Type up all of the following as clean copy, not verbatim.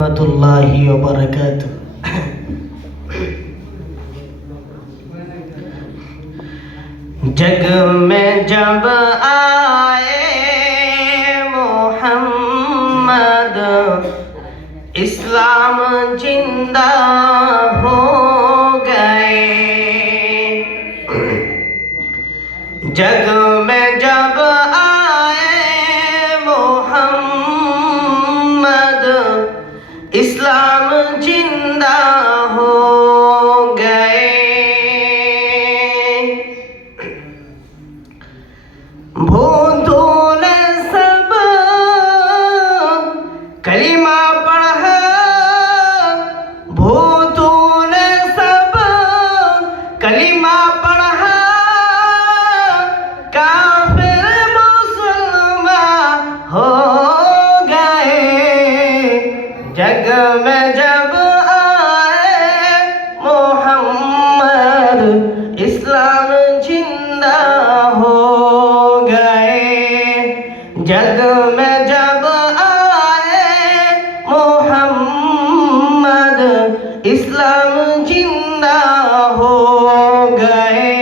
रहमतुल्लाहि व बरकातुहू। जग में जब आए मोहम्मद, इस्लाम जिंदा हो गए। जग में जब आए मोहम्मद, इस्लाम जिंदा हो गए। भूतों ने सब कलिमा पढ़ा, भूतों ने सब कलिमा पढ़ा, काफिर मुसलमान हो गए। जग में जब आए मोहम्मद, इस्लाम जिंदा हो गए। जग में जब आए मोहम्मद, इस्लाम जिंदा हो गए।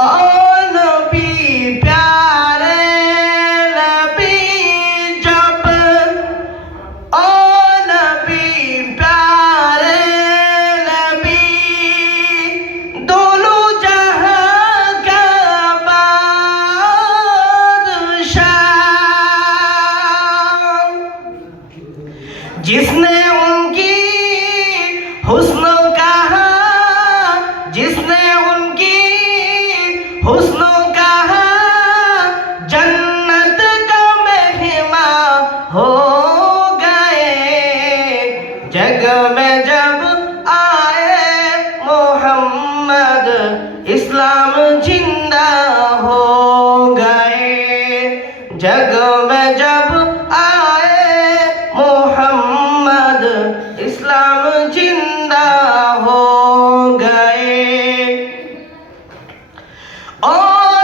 ओ नबी प्यारे नबी जब, ओ नबी प्यारे नबी, दोनों जहां का बादशाह, जिसने उनकी हुस्न कहा, जिसने उनकी हुस्न कहा, जन्नत का मेहमा हो गए। जग में जब आए मोहम्मद, इस्लाम जिंदा हो गए। जग में जब आए मोहम्मद, इस्लाम जिंदा हो गए। ओ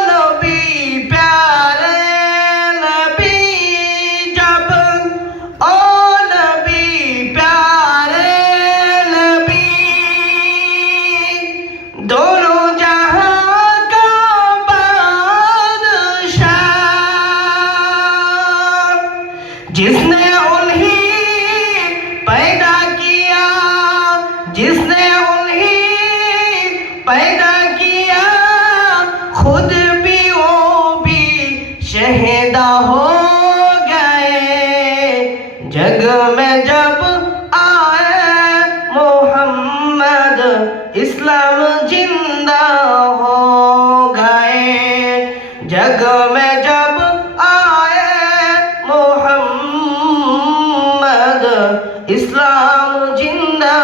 नबी प्यारे नबी जब, ओ नबी प्यारे नबी, दोनों जहां का बादशाह, जिसने उन्हें पैदा किया, जिसने उन्हें पैदा किया, खुद भी वो भी शहीदा हो गए। जग में जब आए मोहम्मद, इस्लाम जिंदा हो गए। जग में जब आए मोहम्मद, इस्लाम जिंदा